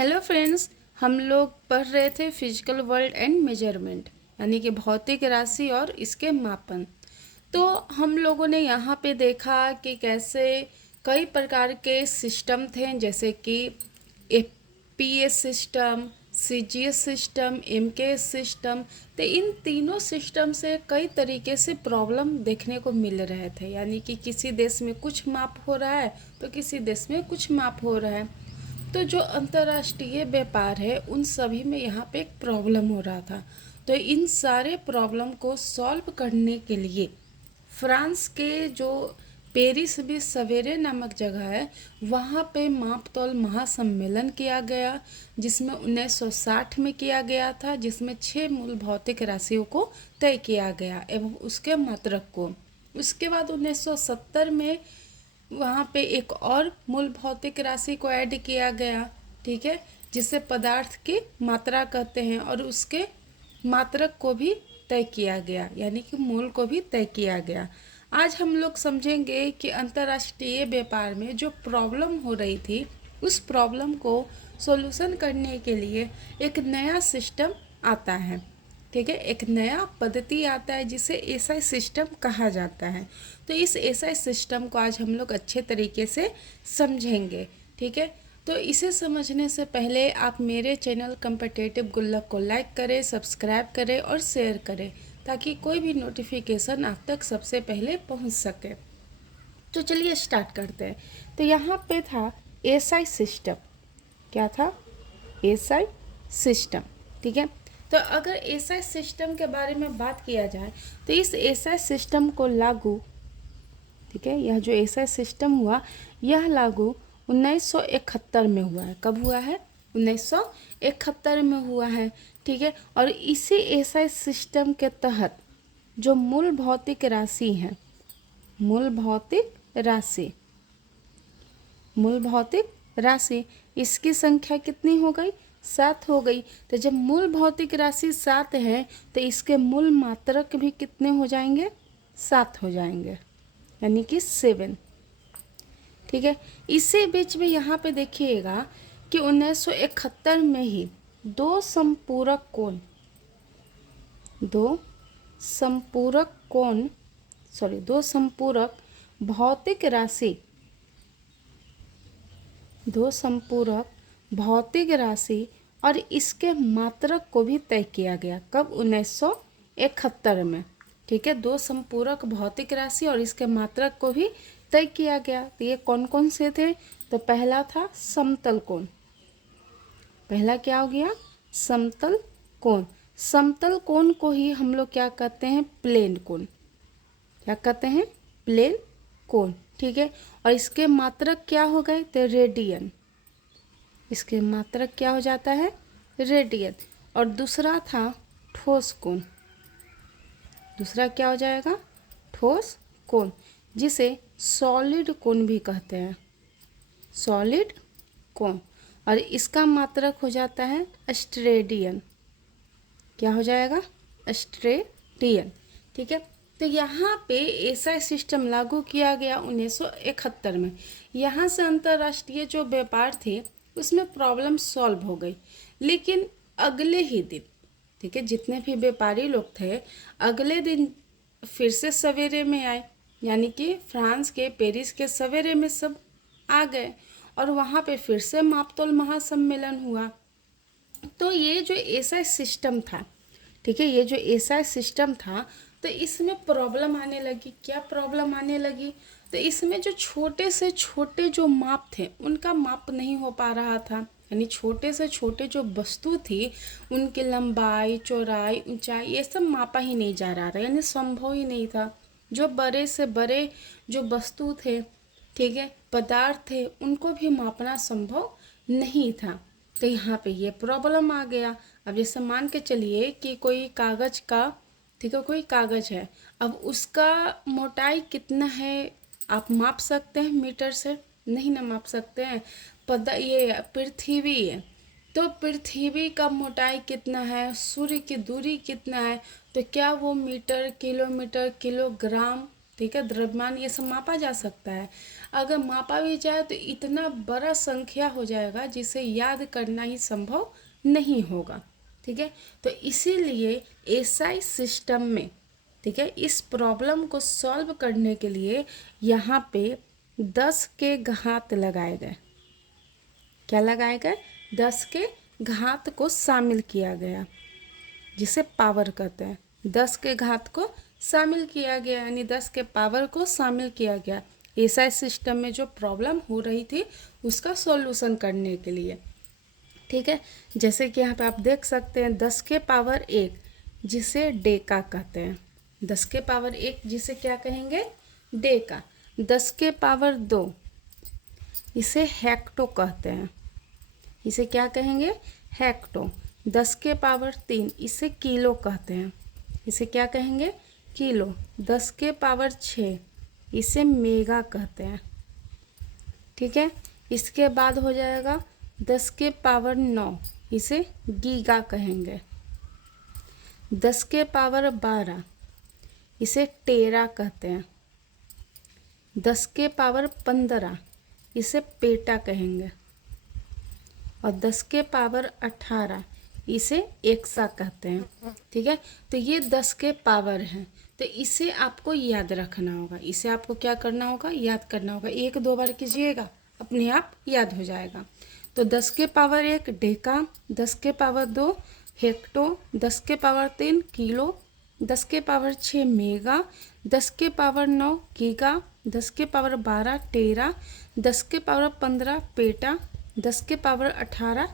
Hello friends, हम लोग पढ़ रहे थे फिजिकल वर्ल्ड एंड मेजरमेंट यानी कि भौतिक राशि और इसके मापन। तो हम लोगों ने यहाँ पे देखा कि कैसे कई प्रकार के सिस्टम थे, जैसे कि APS system, CGS system, MKS system. तो इन तीनों सिस्टम से कई तरीके से प्रॉब्लम देखने को मिल रहे थे, यानी कि किसी देश में कुछ माप हो रहा है तो किसी देश में कुछ माप हो रहा है। तो जो अंतर्राष्ट्रीय व्यापार है उन सभी में यहाँ पे एक प्रॉब्लम हो रहा था। तो इन सारे प्रॉब्लम को सॉल्व करने के लिए फ्रांस के जो पेरिस में सवेरे नामक जगह है वहाँ पे मापतौल महासम्मेलन किया गया, जिसमें 1960 में किया गया था, जिसमें 6 मूल भौतिक राशियों को तय किया गया एवं उसके मात्रक को। उसके बाद 1970 में वहाँ पे एक और मूल भौतिक राशि को ऐड किया गया, ठीक है, जिसे पदार्थ की मात्रा कहते हैं, और उसके मात्रक को भी तय किया गया, यानी कि मूल को भी तय किया गया। आज हम लोग समझेंगे कि अंतर्राष्ट्रीय व्यापार में जो प्रॉब्लम हो रही थी उस प्रॉब्लम को सॉल्यूशन करने के लिए एक नया सिस्टम आता है, ठीक है, एक नया पद्धति आता है जिसे एसआई सिस्टम कहा जाता है। तो इस एसआई सिस्टम को आज हम लोग अच्छे तरीके से समझेंगे, ठीक है। तो इसे समझने से पहले आप मेरे चैनल कॉम्पिटिटिव गुल्लक को लाइक करें, सब्सक्राइब करें और शेयर करें, ताकि कोई भी नोटिफिकेशन आप तक सबसे पहले पहुंच सके। तो चलिए स्टार्ट करते हैं। तो यहाँ पे था एसआई सिस्टम। क्या था? एसआई सिस्टम, ठीक है। तो अगर एसआई सिस्टम के बारे में बात किया जाए तो इस एसआई सिस्टम को लागू, ठीक है, यह जो एसआई सिस्टम हुआ यह लागू 1971 में हुआ है। कब हुआ है? 1971 में हुआ है, ठीक है। और इसी एसआई सिस्टम के तहत जो मूल भौतिक राशि है, मूल भौतिक राशि, मूल भौतिक राशि, इसकी संख्या कितनी हो गई? 7 हो गई। तो जब मूल भौतिक राशि 7 है तो इसके मूल मात्रक भी कितने हो जाएंगे? 7 हो जाएंगे, यानी कि 7, ठीक है। इसी बीच में यहाँ पे देखिएगा कि 1971 में ही दो संपूरक कोण, दो संपूरक कोण, दो संपूरक भौतिक राशि, दो संपूरक भौतिक राशि और इसके मात्रक को भी तय किया गया। कब? 1971 में, ठीक है। दो संपूरक भौतिक राशि और इसके मात्रक को भी तय किया गया। तो ये कौन कौन से थे? तो पहला था समतल कोण। पहला क्या हो गया? समतल कोण। समतल कोण को ही हम लोग क्या कहते हैं? प्लेन कोण। क्या कहते हैं? प्लेन कोण, ठीक है। और इसके मात्रक क्या हो गए? तो रेडियन। इसके मात्रक क्या हो जाता है? रेडियन। और दूसरा था ठोस कोण। दूसरा क्या हो जाएगा? ठोस कोण, जिसे सॉलिड कोण भी कहते हैं, सॉलिड कोण। और इसका मात्रक हो जाता है स्ट्रेडियन। क्या हो जाएगा? स्ट्रेडियन, ठीक है। तो यहाँ पे एसआई सिस्टम लागू किया गया 1971 में। यहाँ से अंतर्राष्ट्रीय जो व्यापार थे उसमें प्रॉब्लम सॉल्व हो गई। लेकिन अगले ही दिन, ठीक है, जितने भी व्यापारी लोग थे अगले दिन फिर से सवेरे में आए, यानी कि फ्रांस के पेरिस के सवेरे में सब आ गए और वहाँ पे फिर से मापतोल महासम्मेलन हुआ। तो ये जो एसआई सिस्टम था, ठीक है, ये जो एसआई सिस्टम था तो इसमें प्रॉब्लम आने लगी। क्या प्रॉब्लम आने लगी? तो इसमें जो छोटे से छोटे जो माप थे उनका माप नहीं हो पा रहा था, यानी छोटे से छोटे जो वस्तु थी उनकी लंबाई, चौड़ाई, ऊंचाई, ये सब मापा ही नहीं जा रहा था, यानी संभव ही नहीं था। जो बड़े से बड़े जो वस्तु थे, ठीक है, पदार्थ थे, उनको भी मापना संभव नहीं था। तो यहाँ पे ये प्रॉब्लम आ गया। अब जैसे मान के चलिए कि कोई कागज़ का, ठीक है, कोई कागज़ है, अब उसका मोटाई कितना है आप माप सकते हैं मीटर से? नहीं ना माप सकते हैं। ये पृथ्वी है, तो पृथ्वी का मोटाई कितना है, सूर्य की दूरी कितना है, तो क्या वो मीटर, किलोमीटर, किलोग्राम, ठीक है, द्रव्यमान, ये सब मापा जा सकता है? अगर मापा भी जाए तो इतना बड़ा संख्या हो जाएगा जिसे याद करना ही संभव नहीं होगा। ठीक है, तो इसीलिए एसआई सिस्टम में, ठीक है, इस प्रॉब्लम को सॉल्व करने के लिए यहाँ पे 10 के घात लगाए गए। क्या लगाए गए? 10 के घात को शामिल किया गया, जिसे पावर कहते हैं। 10 के घात को शामिल किया गया, यानी 10 के पावर को शामिल किया गया एसआई सिस्टम में जो प्रॉब्लम हो रही थी उसका सॉल्यूशन करने के लिए। ठीक है, जैसे कि यहाँ पे आप देख सकते हैं 10 के पावर 1 जिसे डेका कहते हैं। 10 के पावर 1 जिसे क्या कहेंगे? डेका। 10 के पावर 2 इसे हेक्टो कहते हैं। इसे क्या कहेंगे? हेक्टो। 10 के पावर 3 इसे किलो कहते हैं। इसे क्या कहेंगे? किलो। 10 के पावर 6 इसे मेगा कहते हैं। ठीक है, इसके बाद हो जाएगा 10 के पावर 9 इसे गीगा कहेंगे। 10 के पावर 12 इसे टेरा कहते हैं। 10 के पावर 15 इसे पेटा कहेंगे। और 10 के पावर 18 इसे एक्सा कहते हैं। ठीक है, तो ये 10 के पावर हैं, तो इसे आपको याद रखना होगा। इसे आपको क्या करना होगा? याद करना होगा। 1-2 बार कीजिएगा, अपने आप याद हो जाएगा। तो 10 के पावर 1 डेका, 10 के पावर 2 हेक्टो, 10 के पावर 3 किलो, 10 के पावर 6 मेगा, 10 के पावर 9 गीगा, 10 के पावर 12 टेरा, 10 के पावर 15 पेटा, 10 के पावर 18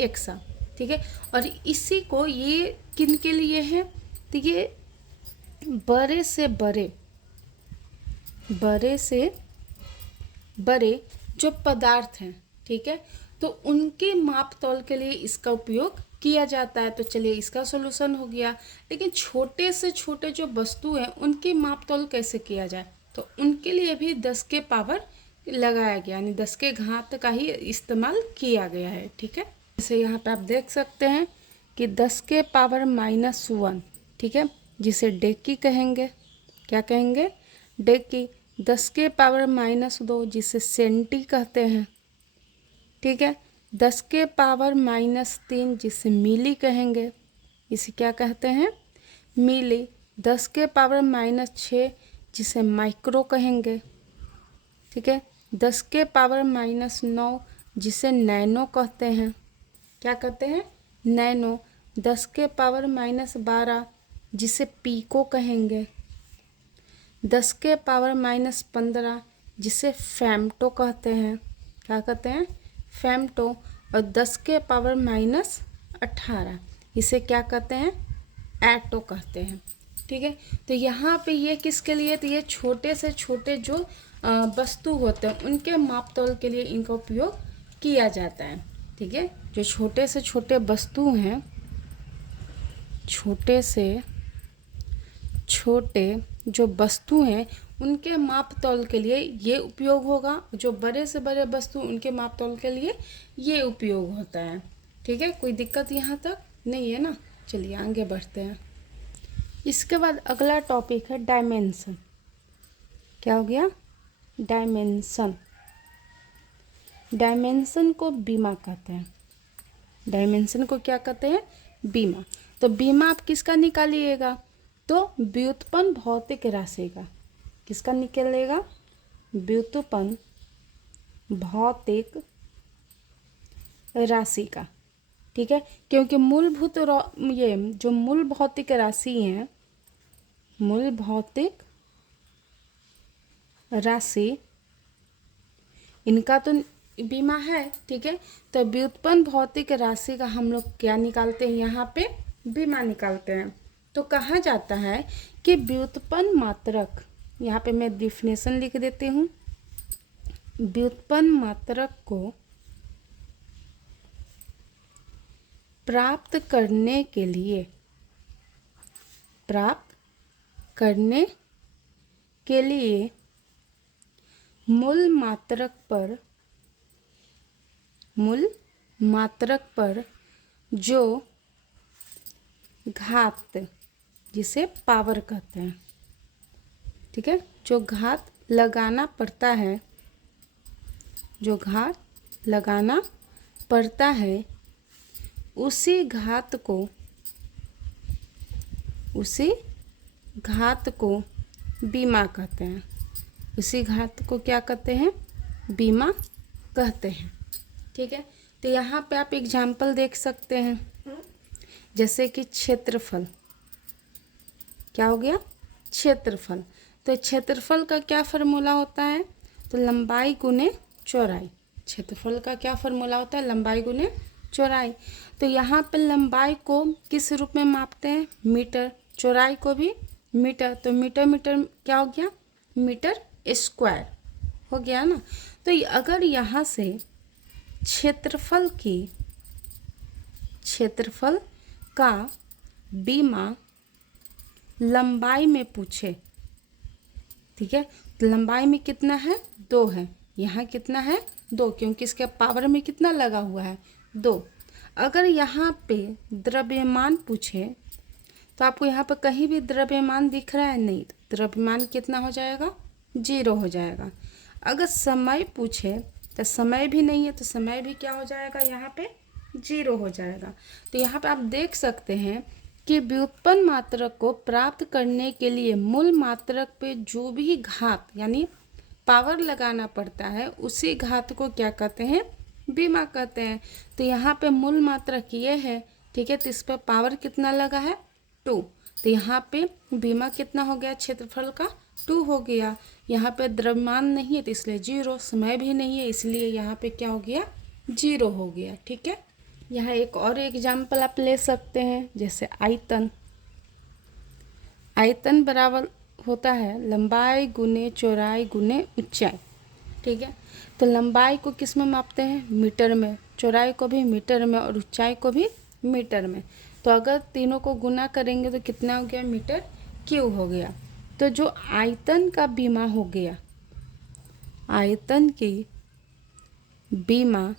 एक्सा। ठीक है, और इसी को ये किन के लिए है? तो ये बड़े से बड़े जो पदार्थ हैं, ठीक है, तो उनके माप तौल के लिए इसका उपयोग किया जाता है। तो चलिए इसका सॉल्यूशन हो गया। लेकिन छोटे से छोटे जो वस्तु हैं उनकी माप तौल कैसे किया जाए? तो उनके लिए भी 10 के पावर लगाया गया, यानी 10 के घात का ही इस्तेमाल किया गया है। ठीक है, जैसे यहाँ पे आप देख सकते हैं कि 10 के पावर -1, ठीक है, जिसे डेकी कहेंगे। क्या कहेंगे? डेकी। 10 के पावर -2 जिसे सेंटी कहते हैं। ठीक है, 10 के पावर -3 जिसे मिली कहेंगे। इसे क्या कहते हैं? मिली। 10 के पावर -6 जिसे माइक्रो कहेंगे। ठीक है, 10 के पावर -9 जिसे नैनो कहते हैं। क्या कहते हैं? नैनो। 10 के पावर -12 जिसे पीको कहेंगे। 10 के पावर -15 जिसे फेम्टो कहते हैं। क्या कहते हैं? फेम्टो। और 10 के पावर -18 इसे क्या कहते हैं? एटो कहते हैं। ठीक है, तो यहाँ पे ये किसके लिए? तो ये छोटे से छोटे जो वस्तु होते हैं उनके माप तौल के लिए इनका उपयोग किया जाता है। ठीक है, जो छोटे से छोटे वस्तु हैं, छोटे से छोटे जो वस्तु हैं उनके माप तौल के लिए ये उपयोग होगा। जो बड़े से बड़े वस्तु उनके माप तौल के लिए ये उपयोग होता है। ठीक है, कोई दिक्कत यहाँ तक नहीं है ना? चलिए आगे बढ़ते हैं। इसके बाद अगला टॉपिक है डायमेंशन। क्या हो गया? डायमेंशन। डायमेंशन को बीमा कहते हैं। डायमेंशन को क्या कहते हैं? बीमा। तो बीमा आप किसका निकालिएगा? तो व्युत्पन्न भौतिक राशि का। किसका निकलेगा? व्युत्पन्न भौतिक राशि का। ठीक है, क्योंकि मूलभूत ये जो मूल भौतिक राशि हैं, मूल भौतिक राशि, इनका तो बीमा है। ठीक है, तो व्युत्पन्न भौतिक राशि का हम लोग क्या निकालते हैं? यहाँ पे बीमा निकालते हैं। तो कहा जाता है कि व्युत्पन्न मात्रक, यहाँ पे मैं डिफिनेशन लिख देती हूँ। व्युत्पन्न मात्रक को प्राप्त करने के लिए मूल मात्रक पर जो घात, जिसे पावर कहते हैं, ठीक है, जो घात लगाना पड़ता है जो घात लगाना पड़ता है उसी घात को बीमा कहते हैं। उसी घात को क्या कहते हैं? बीमा कहते हैं। ठीक है, तो यहाँ पे आप एग्जाम्पल देख सकते हैं, जैसे कि क्षेत्रफल। क्या हो गया? क्षेत्रफल। तो क्षेत्रफल का क्या फार्मूला होता है? तो लंबाई गुने चौड़ाई। क्षेत्रफल का क्या फार्मूला होता है? लंबाई गुने चौड़ाई। तो यहाँ पे लंबाई को किस रूप में मापते हैं? मीटर। चौड़ाई को भी मीटर। तो मीटर मीटर क्या हो गया? मीटर स्क्वायर हो गया ना। तो अगर यहाँ से क्षेत्रफल का बीमा लंबाई में पूछे, ठीक है, तो लंबाई में कितना है? 2 है। यहाँ कितना है? 2, क्योंकि इसके पावर में कितना लगा हुआ है? 2। अगर यहाँ पे द्रव्यमान पूछे तो आपको यहाँ पर कहीं भी द्रव्यमान दिख रहा है? नहीं। तो द्रव्यमान कितना हो जाएगा? 0 हो जाएगा। अगर समय पूछे तो समय भी नहीं है, तो समय भी क्या हो जाएगा? यहाँ पे 0 हो जाएगा। तो यहाँ पे आप देख सकते हैं कि व्युत्पन्न मात्रक को प्राप्त करने के लिए मूल मात्रक पे जो भी घात यानी पावर लगाना पड़ता है उसी घात को क्या कहते हैं? बीमा कहते हैं। तो यहाँ पे मूल मात्रक ये है, ठीक है, तो इस पर पावर कितना लगा है? 2। तो यहाँ पे बीमा कितना हो गया? क्षेत्रफल का 2 हो गया। यहाँ पे द्रव्यमान नहीं है तो इसलिए 0, समय भी नहीं है इसलिए यहाँ पे क्या हो गया? 0 हो गया। ठीक है, यहाँ एक और एग्जाम्पल आप ले सकते हैं, जैसे आयतन। आयतन बराबर होता है लंबाई गुने चौड़ाई गुने ऊंचाई। ठीक है, तो लंबाई को किस में मापते हैं? मीटर में। चौड़ाई को भी मीटर में और ऊंचाई को भी मीटर में। तो अगर तीनों को गुना करेंगे तो कितना हो गया? मीटर क्यूब हो गया। तो जो आयतन का बीमा हो गया, आयतन की बीमा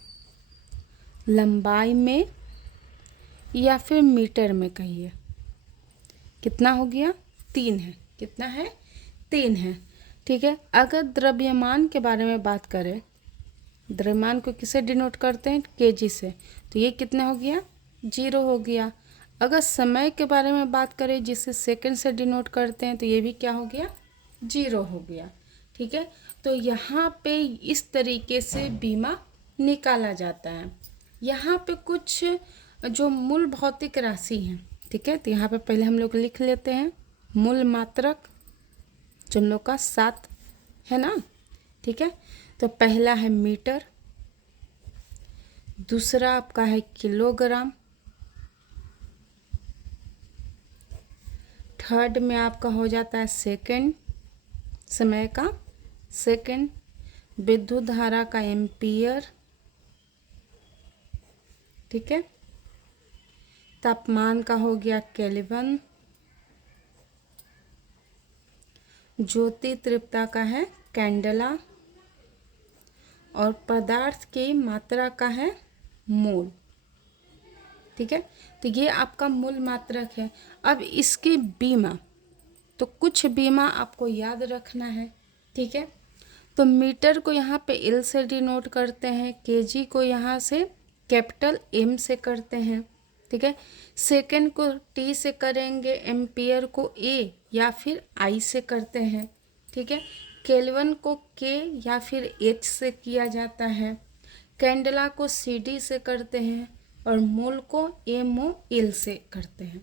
लंबाई में या फिर मीटर में कहिए, कितना हो गया? 3 है। कितना है? 3 है। ठीक है, अगर द्रव्यमान के बारे में बात करें, द्रव्यमान को किससे डिनोट करते हैं? केजी से। तो ये कितना हो गया? 0 हो गया। अगर समय के बारे में बात करें जिसे सेकंड से डिनोट करते हैं तो ये भी क्या हो गया? 0 हो गया। ठीक है, तो यहाँ पे इस तरीके से बीमा निकाला जाता है। यहाँ पे कुछ जो मूल भौतिक राशि हैं, ठीक है, तो यहाँ पे पहले हम लोग लिख लेते हैं मूल मात्रक, जो हम लोग का 7 है ना। ठीक है, तो पहला है मीटर, दूसरा आपका है किलोग्राम, थर्ड में आपका हो जाता है सेकंड, समय का सेकंड, विद्युत धारा का एम्पियर, ठीक है, तापमान का हो गया केल्विन, ज्योति तीव्रता का है कैंडेला, और पदार्थ की मात्रा का है मोल। ठीक है, तो ये आपका मूल मात्रक है। अब इसकी बीमा, तो कुछ बीमा आपको याद रखना है। ठीक है, तो मीटर को यहाँ पे एल से डिनोट करते हैं, केजी को यहाँ से कैपिटल एम से करते हैं। ठीक है, सेकंड को टी से करेंगे, एम्पियर को ए या फिर आई से करते हैं। ठीक है, केल्विन को के या फिर एच से किया जाता है, कैंडेला को सी डी से करते हैं और मोल को एम ओ एल से करते हैं।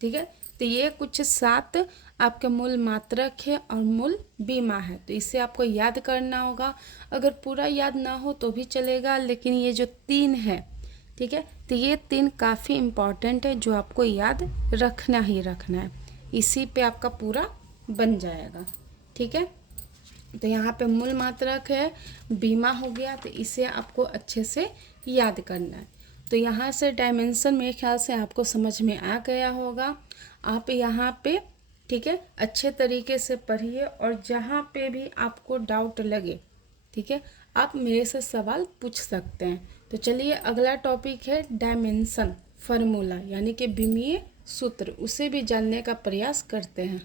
ठीक है, तो ये कुछ 7 आपके मूल मात्रक है और मूल बीमा है, तो इसे आपको याद करना होगा। अगर पूरा याद ना हो तो भी चलेगा, लेकिन ये जो 3 है, ठीक है, तो ये 3 काफ़ी इम्पॉर्टेंट है जो आपको याद रखना ही रखना है। इसी पे आपका पूरा बन जाएगा। ठीक है, तो यहाँ पे मूल मात्रक है, बीमा हो गया, तो इसे आपको अच्छे से याद करना है। तो यहाँ से डायमेंशन मेरे ख्याल से आपको समझ में आ गया होगा। आप यहाँ पे, ठीक है, अच्छे तरीके से पढ़िए और जहाँ पे भी आपको डाउट लगे, ठीक है, आप मेरे से सवाल पूछ सकते हैं। तो चलिए अगला टॉपिक है डायमेंशन फार्मूला, यानी कि विमीय सूत्र, उसे भी जानने का प्रयास करते हैं।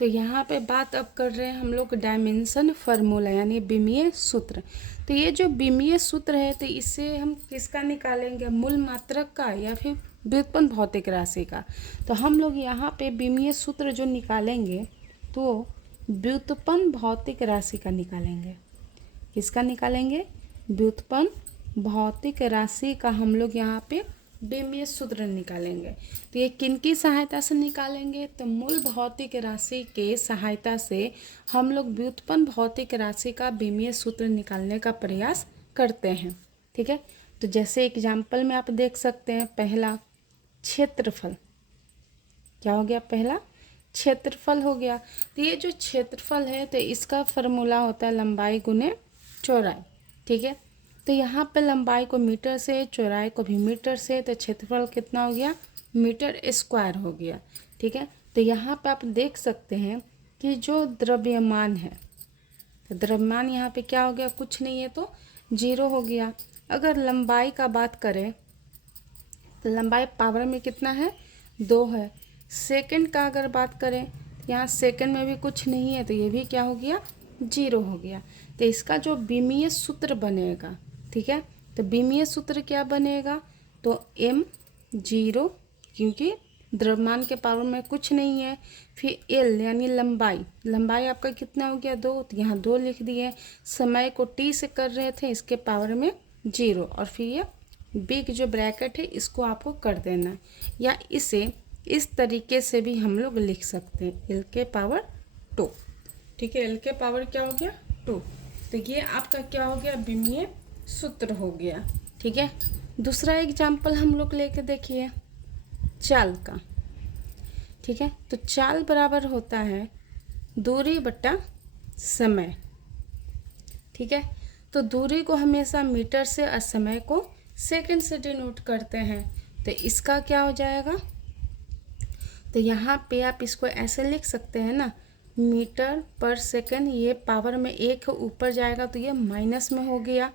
तो यहाँ पे बात अब कर रहे हैं हम लोग डायमेंशन फार्मूला यानी विमीय सूत्र। तो ये जो विमीय सूत्र है तो इससे हम किसका निकालेंगे, मूल मात्रक का या फिर व्युत्पन्न भौतिक राशि का। तो हम लोग यहाँ पे विमीय सूत्र जो निकालेंगे तो व्युत्पन्न भौतिक राशि का निकालेंगे। किसका निकालेंगे, व्युत्पन्न भौतिक राशि का हम लोग यहाँ पे विमीय सूत्र निकालेंगे। तो ये किन की सहायता से निकालेंगे, तो मूल भौतिक राशि के सहायता से हम लोग व्युत्पन्न भौतिक राशि का विमीय सूत्र निकालने का प्रयास करते हैं। ठीक है, तो जैसे एग्जाम्पल में आप देख सकते हैं, पहला क्षेत्रफल क्या हो गया, पहला क्षेत्रफल हो गया। तो ये जो क्षेत्रफल है तो इसका फॉर्मूला होता है लंबाई गुने चौड़ाई। ठीक है, तो यहाँ पे लंबाई को मीटर से, चौड़ाई को भी मीटर से, तो क्षेत्रफल कितना हो गया, मीटर स्क्वायर हो गया। ठीक है, तो यहाँ पे आप देख सकते हैं कि जो द्रव्यमान है, तो द्रव्यमान यहाँ पे क्या हो गया, कुछ नहीं है तो 0 हो गया। अगर लंबाई का बात करें तो लंबाई पावर में कितना है, 2 है। सेकंड का अगर बात करें तो यहाँ सेकंड में भी कुछ नहीं है तो ये भी क्या हो गया, 0 हो गया। तो इसका जो विमीय सूत्र बनेगा, ठीक है, तो विमीय सूत्र क्या बनेगा, तो m0, क्योंकि द्रव्यमान के पावर में कुछ नहीं है, फिर l यानी लंबाई, लंबाई आपका कितना हो गया, 2, तो यहाँ 2 लिख दिए। समय को t से कर रहे थे, इसके पावर में 0, और फिर ये बिग जो ब्रैकेट है इसको आपको कर देना, या इसे इस तरीके से भी हम लोग लिख सकते हैं, l के पावर 2। ठीक है, l के पावर क्या हो गया, 2। तो ये आपका क्या हो गया, विमीय सूत्र हो गया। ठीक है, दूसरा एग्जाम्पल हम लोग लेके देखिए चाल का। ठीक है, तो चाल बराबर होता है दूरी बटा समय। ठीक है, तो दूरी को हमेशा मीटर से और समय को सेकंड से डिनोट करते हैं। तो इसका क्या हो जाएगा, तो यहाँ पे आप इसको ऐसे लिख सकते हैं ना, मीटर पर सेकंड, ये पावर में 1 ऊपर जाएगा तो ये माइनस में हो गया।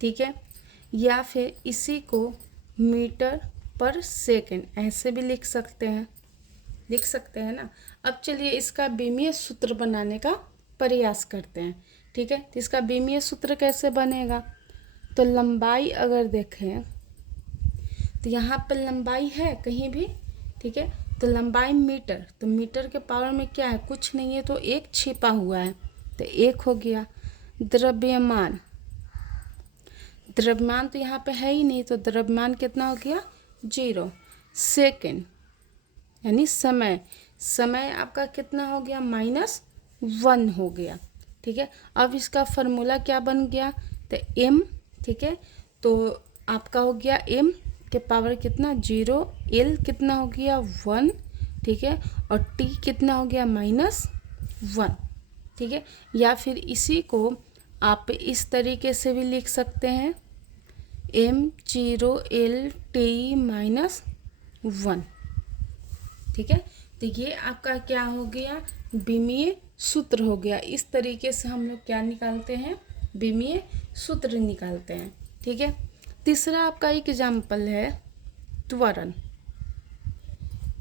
ठीक है, या फिर इसी को मीटर पर सेकंड ऐसे भी लिख सकते हैं ना। अब चलिए इसका विमीय सूत्र बनाने का प्रयास करते हैं। ठीक है, तो इसका विमीय सूत्र कैसे बनेगा, तो लंबाई अगर देखें तो यहाँ पर लंबाई है कहीं भी, ठीक है, तो लंबाई मीटर, तो मीटर के पावर में क्या है, कुछ नहीं है तो 1 छिपा हुआ है, तो 1 हो गया। द्रव्यमान, द्रव्यमान तो यहाँ पे है ही नहीं, तो द्रव्यमान कितना हो गया, 0। सेकंड यानी समय, समय आपका कितना हो गया, -1 हो गया। ठीक है, अब इसका फॉर्मूला क्या बन गया, तो m, ठीक है, तो आपका हो गया m के पावर कितना, 0, l कितना हो गया, 1, ठीक है, और t कितना हो गया, -1। ठीक है, या फिर इसी को आप इस तरीके से भी लिख सकते हैं, m0 l t -1। ठीक है, तो ये आपका क्या हो गया, विमीय सूत्र हो गया। इस तरीके से हम लोग क्या निकालते हैं, विमीय सूत्र निकालते हैं। ठीक है, तीसरा आपका एग्जाम्पल है त्वरण।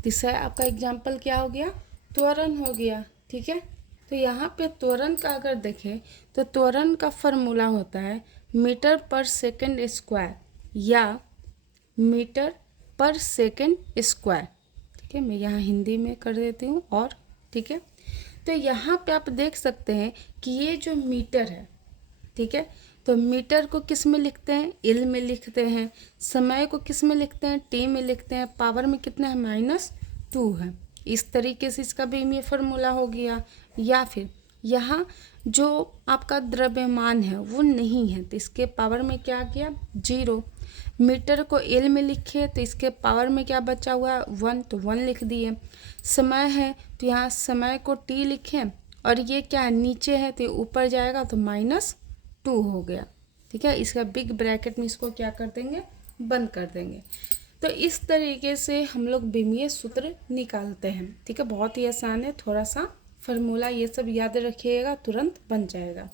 तीसरा आपका एग्जाम्पल क्या हो गया, त्वरण हो गया। ठीक है, तो यहाँ पे त्वरण का अगर देखें तो त्वरण का फॉर्मूला होता है मीटर पर सेकंड स्क्वायर या मीटर पर सेकंड स्क्वायर। ठीक है, मैं यहाँ हिंदी में कर देती हूँ और ठीक है, तो यहाँ पे आप देख सकते हैं कि ये जो मीटर है, ठीक है, तो मीटर को किस में लिखते हैं, एल में लिखते हैं, समय को किस में लिखते हैं, टी में लिखते हैं, पावर में कितना है, -2 है। इस तरीके से इसका भी ये फार्मूला हो गया। या फिर यहाँ जो आपका द्रव्यमान है वो नहीं है तो इसके पावर में क्या किया, 0। मीटर को एल में लिखे तो इसके पावर में क्या बचा हुआ है, 1, तो 1 लिख दिए। समय है तो यहाँ समय को टी लिखें, और ये क्या है, नीचे है तो ऊपर जाएगा तो -2 हो गया। ठीक है, इसका बिग ब्रैकेट में इसको क्या कर देंगे, बंद कर देंगे। तो इस तरीके से हम लोग विमीय सूत्र निकालते हैं। ठीक है, बहुत ही आसान है, थोड़ा सा फार्मूला ये सब याद रखिएगा, तुरंत बन जाएगा।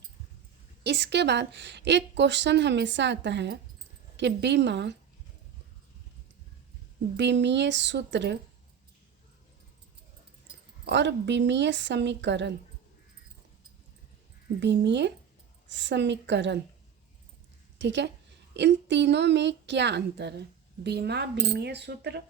इसके बाद एक क्वेश्चन हमेशा आता है कि विमीय सूत्र और विमीय समीकरण। विमीय समीकरण, ठीक है। इन तीनों में क्या अंतर है? बीमा, विमीय सूत्र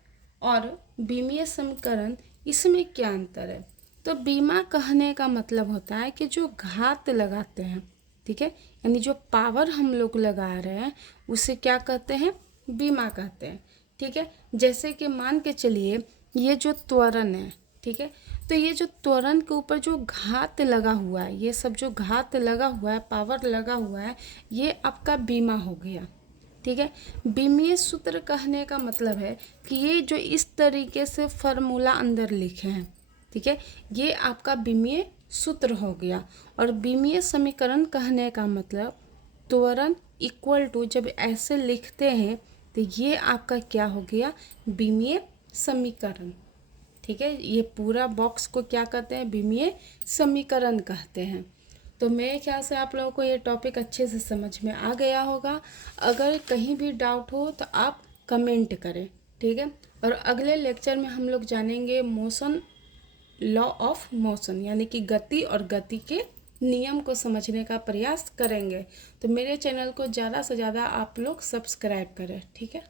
और विमीय समीकरण, इसमें क्या अंतर है? तो बीमा कहने का मतलब होता है कि जो घात लगाते हैं, ठीक है, यानी जो पावर हम लोग लगा रहे हैं उसे क्या कहते हैं? बीमा कहते हैं, ठीक है। जैसे कि मान के चलिए ये जो त्वरण है, ठीक है, तो ये जो त्वरण के ऊपर जो घात लगा हुआ है, ये सब जो घात लगा हुआ है, पावर लगा हुआ है, ये आपका बीमा हो गया, ठीक है। बीमीय सूत्र कहने का मतलब है कि ये जो इस तरीके से फॉर्मूला अंदर लिखे हैं, ठीक है, ये आपका बीमीय सूत्र हो गया। और बीमीय समीकरण कहने का मतलब त्वरण इक्वल टू, जब ऐसे लिखते हैं तो ये आपका क्या हो गया? बीमीय समीकरण, ठीक है। ये पूरा बॉक्स को क्या कहते हैं? विमीय समीकरण कहते हैं। तो मेरे ख्याल से आप लोगों को ये टॉपिक अच्छे से समझ में आ गया होगा। अगर कहीं भी डाउट हो तो आप कमेंट करें, ठीक है। और अगले लेक्चर में हम लोग जानेंगे मोशन, लॉ ऑफ मोशन, यानी कि गति और गति के नियम को समझने का प्रयास करेंगे। तो मेरे चैनल को ज़्यादा से ज़्यादा आप लोग सब्सक्राइब करें, ठीक है।